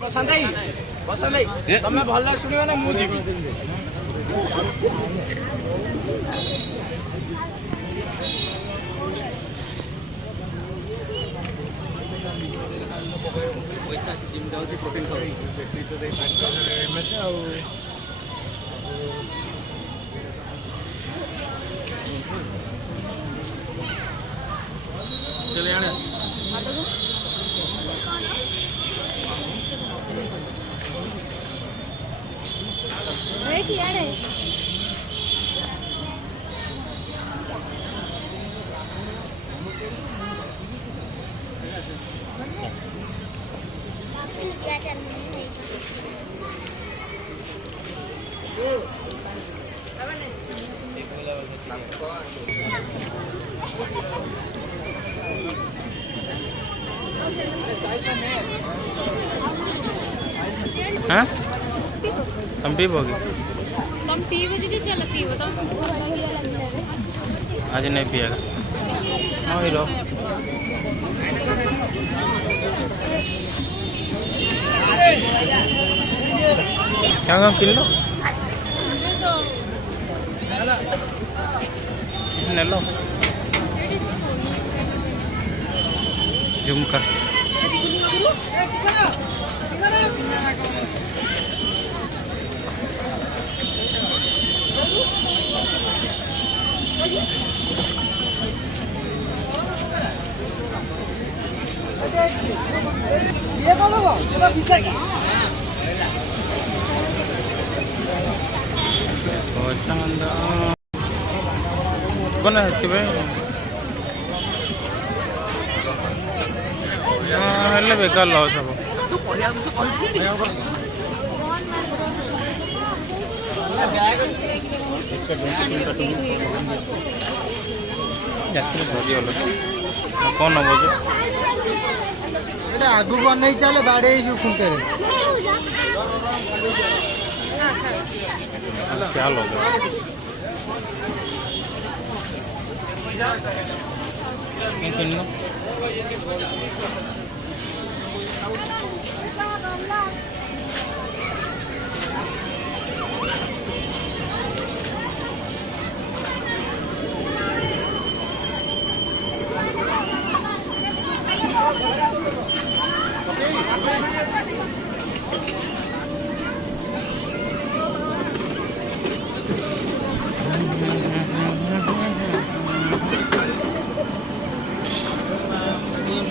प्रशांत भाई तमें भल शुणव ना मुझे पैसा जिम जाऊँ प्रोटीन चले आने हाँ तुम पीबोगे तुम पीबो दीदी चल पीबो तुम आज नहीं पिएगा हाँ हीरो क्या काम किन लो कितने लो झुमका ये कौन होगा चलो पीछे की कौन है कि भाई हेल्ले बेकार लो सब कौन हम बोझ आगू बन नहीं चले बाड़े जो खुलते क्या लोग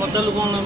बदल कौन है